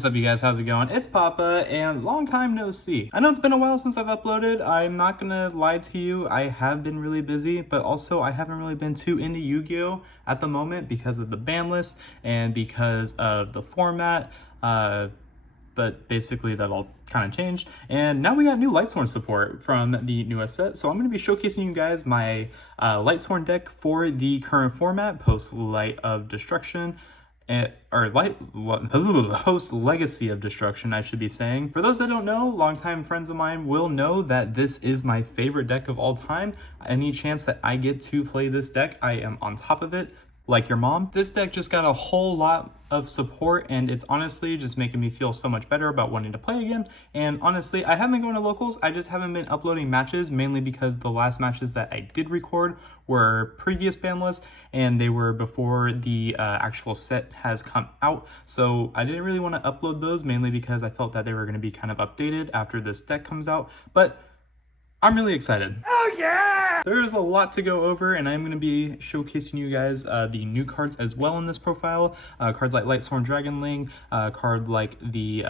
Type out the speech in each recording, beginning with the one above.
what's up you guys, how's it going? It's Papa, and long time no see. I know it's been a while since I've uploaded. I'm not gonna lie to you, I have been really busy, but also I haven't really been too into Yu-Gi-Oh! At the moment because of the ban list and because of the format. But basically that all kind of changed, and now we got new Lightsworn support from the newest set. So I'm going to be showcasing you guys my Lightsworn deck for the current format, post Light of Destruction, post Legacy of Destruction, I should be saying. For those that don't know, longtime friends of mine will know that this is my favorite deck of all time. Any chance that I get to play this deck, I am on top of it. Like your mom. This deck just got a whole lot of support, and it's honestly just making me feel so much better about wanting to play again. And honestly, I haven't been going to locals, I just haven't been uploading matches, mainly because the last matches that I did record were previous ban lists, and they were before the actual set has come out. So I didn't really want to upload those, mainly because I felt that they were going to be kind of updated after this deck comes out. But I'm really excited. Oh yeah! There's a lot to go over, and I'm going to be showcasing you guys the new cards as well in this profile. Cards like Lightsworn Dragonling, card like the,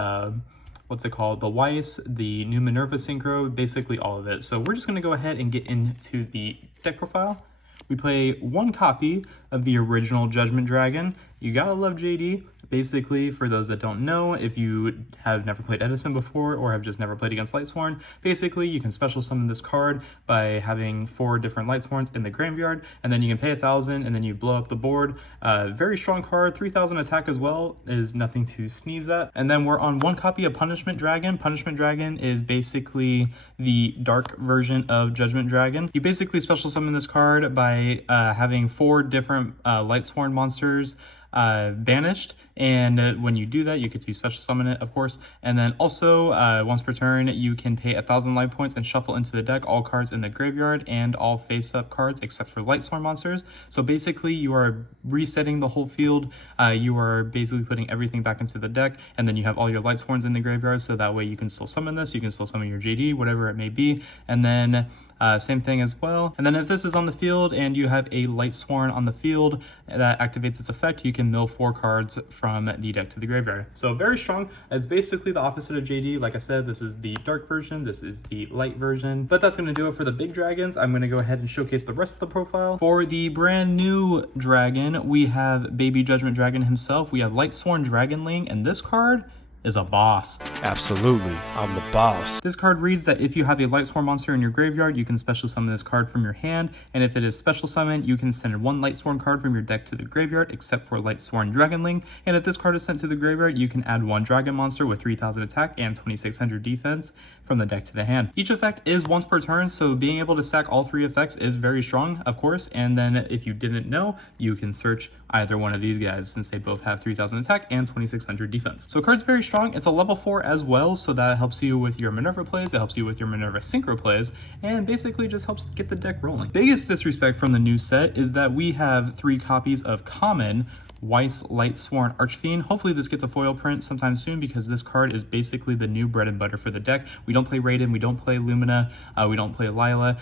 what's it called? The Weiss, the new Minerva Synchro, basically all of it. So we're just going to go ahead and get into the deck profile. We play one copy of the original Judgment Dragon. You gotta love JD. Basically, for those that don't know, if you have never played Edison before or have just never played against Lightsworn, basically you can special summon this card by having 4 different Lightsworns in the graveyard, and then you can pay 1,000 and then you blow up the board. Very strong card, 3,000 attack as well, is nothing to sneeze at. And then we're on one copy of Punishment Dragon. Punishment Dragon is basically the dark version of Judgment Dragon. You basically special summon this card by having 4 different Lightsworn monsters banished, and when you do that you get to special summon it, of course. And then also once per turn you can pay 1,000 life points and shuffle into the deck all cards in the graveyard and all face up cards except for Lightsworn monsters. So basically you are resetting the whole field. You are basically putting everything back into the deck, and then you have all your Lightsworns in the graveyard, so that way you can still summon this, you can still summon your JD, whatever it may be. And then same thing as well. And then if this is on the field and you have a Lightsworn on the field that activates its effect, you can mill 4 cards from the deck to the graveyard. So very strong. It's basically the opposite of JD. Like I said, this is the dark version, this is the light version. But that's going to do it for the big dragons. I'm going to go ahead and showcase the rest of the profile. For the brand new dragon, we have Baby Judgment Dragon himself. We have Lightsworn Dragonling, and this card is a boss. Absolutely, I'm the boss. This card reads that if you have a Lightsworn monster in your graveyard, you can special summon this card from your hand, and if it is special summoned, you can send 1 Lightsworn card from your deck to the graveyard, except for Lightsworn Dragonling. And if this card is sent to the graveyard, you can add 1 dragon monster with 3,000 attack and 2,600 defense from the deck to the hand. Each effect is once per turn, so being able to stack all 3 effects is very strong, of course. And then if you didn't know, you can search either one of these guys, since they both have 3,000 attack and 2,600 defense. So card's very strong. It's a level 4 as well, so that helps you with your Minerva plays, it helps you with your Minerva Synchro plays, and basically just helps get the deck rolling. Biggest disrespect from the new set is that we have 3 copies of common Weiss Lightsworn Archfiend. Hopefully this gets a foil print sometime soon, because this card is basically the new bread and butter for the deck. We don't play Raiden, we don't play Lumina, we don't play Lila.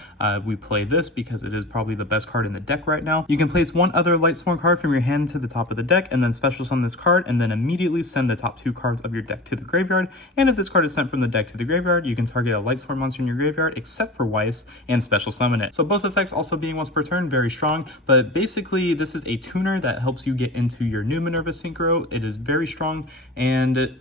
We play this because it is probably the best card in the deck right now. You can place 1 other Lightsworn card from your hand to the top of the deck, and then special summon this card, and then immediately send the top 2 cards of your deck to the graveyard. And if this card is sent from the deck to the graveyard, you can target a Lightsworn monster in your graveyard, except for Weiss, and special summon it. So both effects also being once per turn, very strong. But basically this is a tuner that helps you get into your new Minerva Synchro. It is very strong, and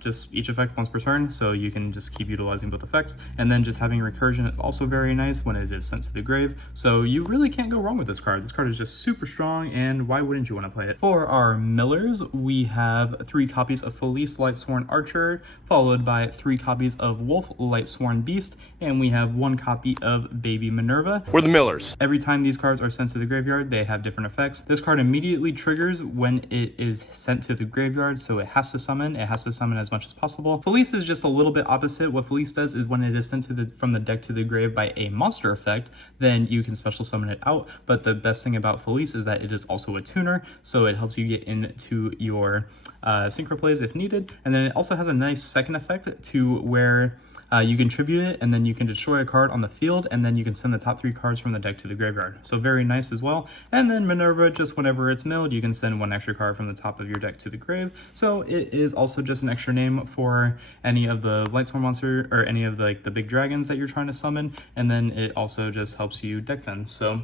just each effect once per turn, so you can just keep utilizing both effects. And then just having recursion is also very nice when it is sent to the grave. So you really can't go wrong with this card. This card is just super strong, and why wouldn't you want to play it? For our millers, we have 3 copies of Felice Lightsworn Archer, followed by 3 copies of Wolf Lightsworn Beast, and we have 1 copy of Baby Minerva. We're the millers. Every time these cards are sent to the graveyard, they have different effects. This card immediately triggers when it is sent to the graveyard, so it has to summon as much as possible. Felice is just a little bit opposite. What Felice does is when it is sent from the deck to the grave by a monster effect, then you can special summon it out. But the best thing about Felice is that it is also a tuner, so it helps you get into your synchro plays if needed. And then it also has a nice second effect to where you can tribute it, and then you can destroy a card on the field, and then you can send the top 3 cards from the deck to the graveyard. So very nice as well. And then Minerva, just whenever it's milled, you can send 1 extra card from the top of your deck to the grave. So it is also just an extra name for any of the Lightsworn monster or any of the big dragons that you're trying to summon, and then it also just helps you deck them. So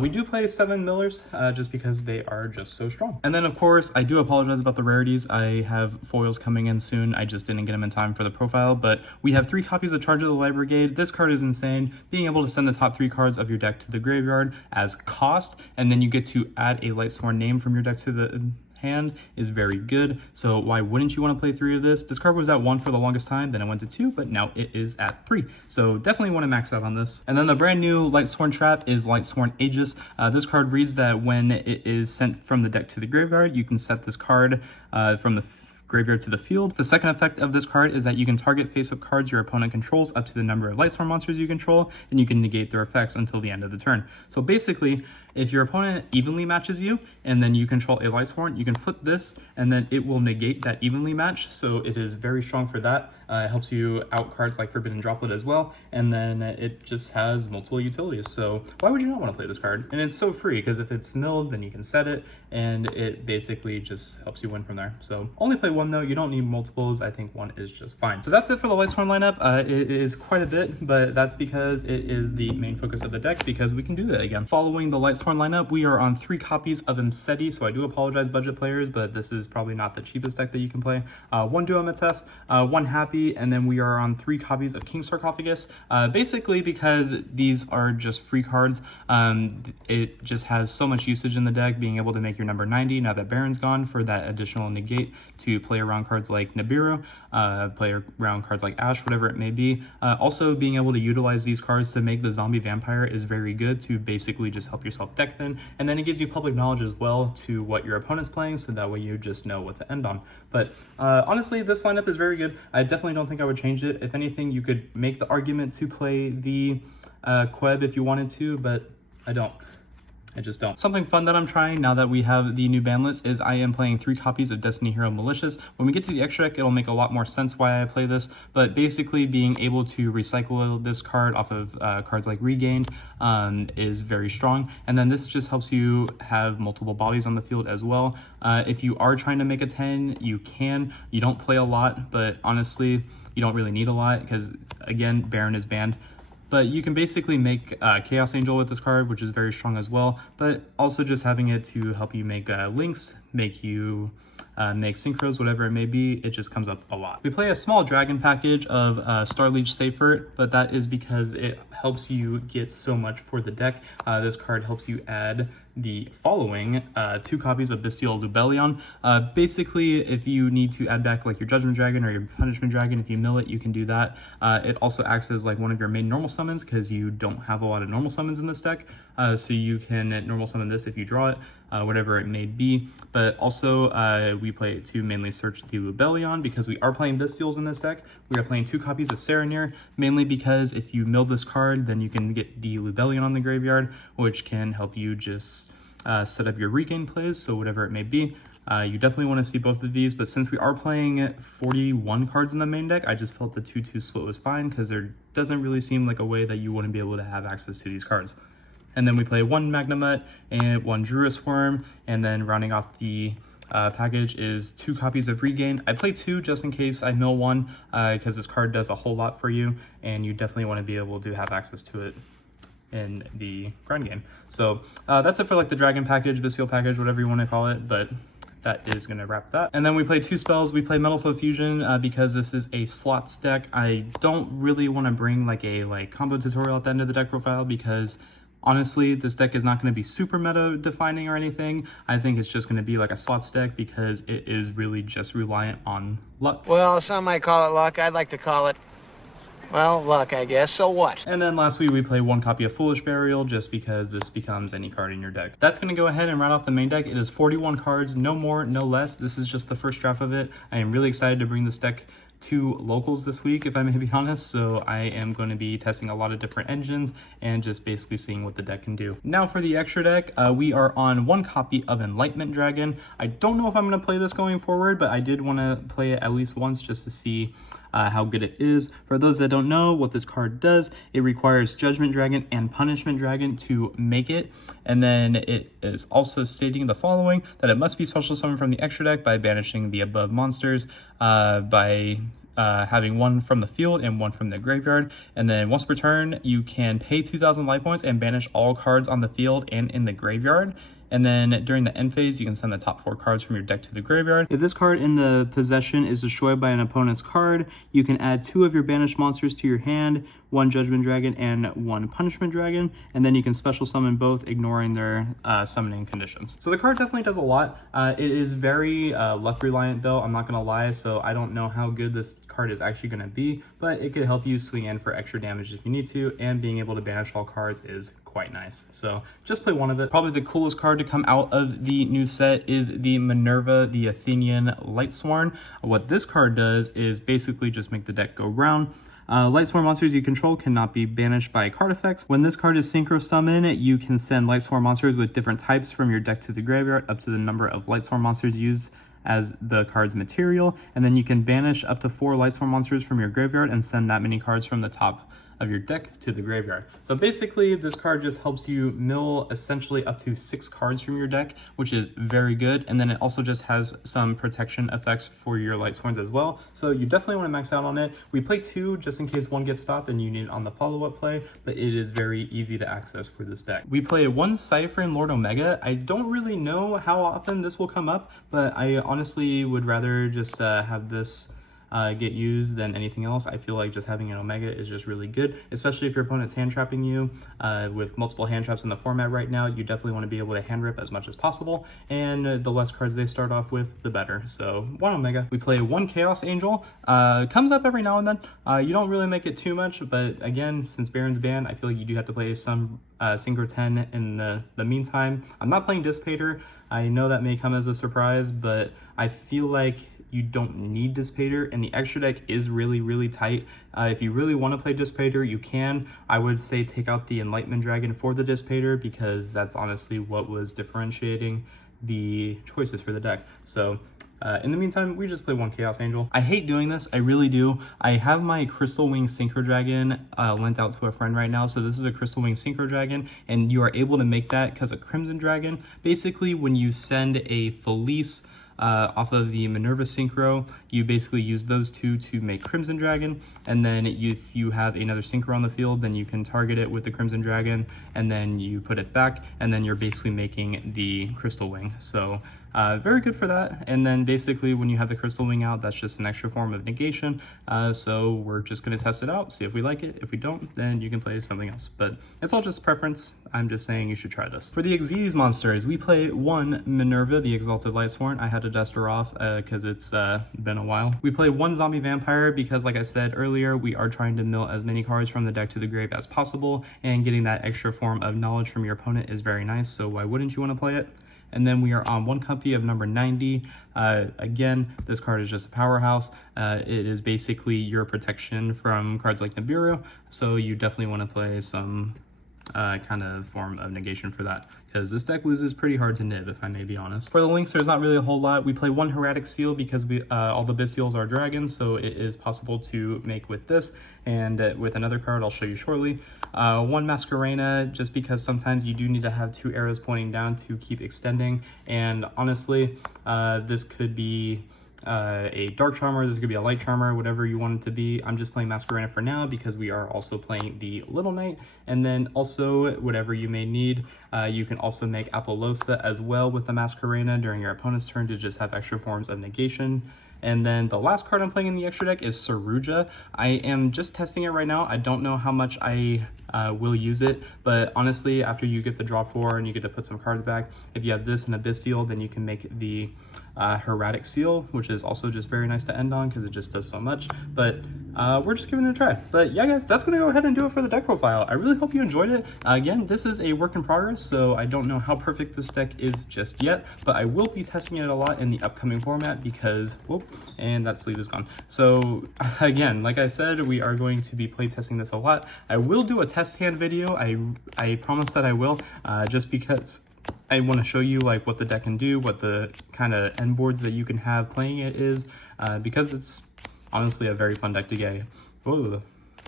we do play 7 millers just because they are just so strong. And then of course, I do apologize about the rarities. I have foils coming in soon. I just didn't get them in time for the profile, but we have 3 copies of Charge of the Light Brigade. This card is insane. Being able to send the top 3 cards of your deck to the graveyard as cost, and then you get to add a Lightsworn name from your deck to the hand is very good. So why wouldn't you want to play 3 of this? This card was at 1 for the longest time, then it went to 2, but now it is at 3. So definitely want to max out on this. And then the brand new Lightsworn trap is Lightsworn Aegis. This card reads that when it is sent from the deck to the graveyard, you can set this card from the graveyard to the field. The second effect of this card is that you can target face-up cards your opponent controls up to the number of Lightsworn monsters you control, and you can negate their effects until the end of the turn. So basically, if your opponent evenly matches you, and then you control a Lightsworn, you can flip this, and then it will negate that evenly match. So it is very strong for that. It helps you out cards like Forbidden Droplet as well, and then it just has multiple utilities. So why would you not want to play this card? And it's so free, because if it's milled, then you can set it, and it basically just helps you win from there. So only play 1 though, you don't need multiples. I think 1 is just fine. So that's it for the Lightsworn lineup. It is quite a bit, but that's because it is the main focus of the deck, because we can do that again. Following the Lightsworn lineup, we are on 3 copies of Imseti, so I do apologize budget players, but this is probably not the cheapest deck that you can play. 1 Duo Metef, 1 Happy, and then we are on 3 copies of King Sarcophagus, basically because these are just free cards. It just has so much usage in the deck, being able to make your number 90 now that Baron's gone for that additional negate to play around cards like Nibiru, play around cards like Ash, whatever it may be. Also being able to utilize these cards to make the zombie vampire is very good to basically just help yourself deck thin, and then it gives you public knowledge as well to what your opponent's playing, so that way you just know what to end on. But honestly, this lineup is very good. I definitely don't think I would change it. If anything, you could make the argument to play the Queb if you wanted to, but I don't. I just don't. Something fun that I'm trying now that we have the new ban list is I am playing 3 copies of Destiny Hero Malicious. When we get to the extra deck, it'll make a lot more sense why I play this, but basically being able to recycle this card off of cards like Regained is very strong, and then this just helps you have multiple bodies on the field as well. If you are trying to make a 10, you can. You don't play a lot, but honestly, you don't really need a lot because, again, Baron is banned. But you can basically make Chaos Angel with this card, which is very strong as well, but also just having it to help you make links, make you make synchros, whatever it may be, it just comes up a lot. We play a small dragon package of Starleech Seifert, but that is because it helps you get so much for the deck. This card helps you add the following 2 copies of Bestial Lubellion. Basically, if you need to add back like your Judgment Dragon or your Punishment Dragon, if you mill it, you can do that. It also acts as like one of your main normal summons because you don't have a lot of normal summons in this deck. So you can normal summon this if you draw it, whatever it may be. But also we play it to mainly search the Lubellion because we are playing Bestials in this deck. We are playing 2 copies of Serenir, mainly because if you mill this card, then you can get the Lubellion on the graveyard, which can help you just set up your regain plays, so whatever it may be. You definitely want to see both of these, but since we are playing 41 cards in the main deck, I just felt the 2-2 split was fine because there doesn't really seem like a way that you wouldn't be able to have access to these cards. And then we play 1 Magnemite and 1 Druis Worm, and then rounding off the package is 2 copies of Regain. I play 2 just in case I mill 1 because this card does a whole lot for you, and you definitely want to be able to have access to it in the grind game. So that's it for like the dragon package, Bestial package, whatever you want to call it, but that is going to wrap that. And then we play 2 spells. We play Metal Foe Fusion because this is a slots deck. I don't really want to bring like a combo tutorial at the end of the deck profile because honestly, this deck is not going to be super meta defining or anything. I think it's just going to be like a slots deck because it is really just reliant on luck. Well, some might call it luck. I'd like to call it, well, luck, I guess. So what? And then lastly, we play 1 copy of Foolish Burial just because this becomes any card in your deck. That's going to go ahead and round off the main deck. It is 41 cards, no more, no less. This is just the first draft of it. I am really excited to bring this deck to locals this week, if I may be honest, so I am going to be testing a lot of different engines and just basically seeing what the deck can do. Now for the extra deck, we are on 1 copy of Enlightenment Dragon. I don't know if I'm going to play this going forward, but I did want to play it at least once just to see how good it is. For those that don't know what this card does, it requires Judgment Dragon and Punishment Dragon to make it. And then it is also stating the following, that it must be special summoned from the extra deck by banishing the above monsters, by having one from the field and one from the graveyard. And then once per turn, you can pay 2,000 life points and banish all cards on the field and in the graveyard. And then during the end phase, you can send the top 4 cards from your deck to the graveyard. If this card in the possession is destroyed by an opponent's card, you can add 2 of your banished monsters to your hand, 1 Judgment Dragon and 1 Punishment Dragon, and then you can special summon both, ignoring their summoning conditions. So the card definitely does a lot. It is very luck reliant though, I'm not gonna lie, so I don't know how good this card is actually gonna be, but it could help you swing in for extra damage if you need to, and being able to banish all cards is quite nice. So just play one of it. Probably the coolest card to come out of the new set is the Minerva, the Athenian Lightsworn. What this card does is basically just make the deck go round. Lightsworn monsters you control cannot be banished by card effects. When this card is synchro summoned, you can send Lightsworn monsters with different types from your deck to the graveyard, up to the number of Lightsworn monsters used as the card's material, and then you can banish up to 4 Lightsworn monsters from your graveyard and send that many cards from the top of your deck to the graveyard. So basically this card just helps you mill essentially up to 6 cards from your deck, which is very good. And then it also just has some protection effects for your Lightsworns as well. So you definitely want to max out on it. We play 2 just in case one gets stopped and you need it on the follow-up play, but it is very easy to access for this deck. We play 1 Cypher Lord Omega. I don't really know how often this will come up, but I honestly would rather just have this get used than anything else. I feel like just having an Omega is just really good, especially if your opponent's hand trapping you. With multiple hand traps in the format right now, you definitely want to be able to hand rip as much as possible, and the less cards they start off with, the better. So 1 Omega. We play 1 Chaos Angel. Comes up every now and then. You don't really make it too much, but again, since Baron's banned, I feel like you do have to play some Synchro 10 in the meantime. I'm not playing Dissipator. I know that may come as a surprise, but I feel like you don't need Dissipator, and the extra deck is really tight. If you really want to play Dissipator, you can. I would say take out the Enlightenment Dragon for the Dissipator, because that's honestly what was differentiating the choices for the deck. So in the meantime, we just play 1 Chaos Angel. I hate doing this, I really do. I have my Crystal Wing Synchro Dragon lent out to a friend right now. So this is a Crystal Wing Synchro Dragon, and you are able to make that because of Crimson Dragon. Basically, when you send a Felice off of the Minerva Synchro, you basically use those 2 to make Crimson Dragon, and then if you have another Synchro on the field, then you can target it with the Crimson Dragon, and then you put it back, and then you're basically making the Crystal Wing. So very good for that. And then basically when you have the Crystal Wing out, that's just an extra form of negation. So we're just going to test it out, see if we like it. If we don't, then you can play something else, but it's all just preference. I'm just saying you should try this. For the Xyz monsters, we play 1 Minerva, the Exalted Lightsworn. I had to dust her off because it's been a while. We play 1 Zombie Vampire because, like I said earlier, we are trying to mill as many cards from the deck to the grave as possible, and getting that extra form of knowledge from your opponent is very nice, so why wouldn't you want to play it? And then we are on 1 copy of number 90. Again, this card is just a powerhouse. It is basically your protection from cards like Nibiru, so you definitely want to play some kind of form of negation for that, because this deck loses pretty hard to nib, if I may be honest. For the links, there's not really a whole lot. We play 1 Hieratic Seal because we all the Bestials are dragons, so it is possible to make with this, and with another card I'll show you shortly. 1 Masquerena, just because sometimes you do need to have 2 arrows pointing down to keep extending, and honestly, this could be a Dark Charmer, this could be a Light Charmer, whatever you want it to be. I'm just playing Masquerena for now because we are also playing the Little Knight, and then also whatever you may need. You can also make Apollosa as well with the Masquerena during your opponent's turn to just have extra forms of negation. And then the last card I'm playing in the extra deck is Saruja. I am just testing it right now. I don't know how much I will use it, but honestly, after you get the draw 4 and you get to put some cards back, if you have this and a Bestial, then you can make the Hieratic Seal, which is also just very nice to end on because it just does so much. But we're just giving it a try. But yeah, guys, that's gonna go ahead and do it for the deck profile. I really hope you enjoyed it. Again, this is a work in progress, so I don't know how perfect this deck is just yet, but I will be testing it a lot in the upcoming format because, whoop, and that sleeve is gone. So again, like I said, we are going to be play testing this a lot. I will do a test hand video. I promise that I will, just because I want to show you like what the deck can do, what the kind of end boards that you can have playing it is, because it's honestly a very fun deck to get. Whoa.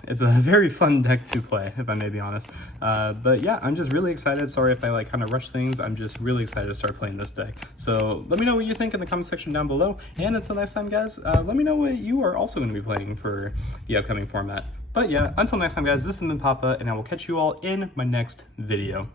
It's a very fun deck to play, if I may be honest. But yeah, I'm just really excited. Sorry if I like kind of rush things. I'm just really excited to start playing this deck. So let me know what you think in the comment section down below. And until next time, guys, let me know what you are also going to be playing for the upcoming format. But yeah, until next time, guys, this has been Papa, and I will catch you all in my next video.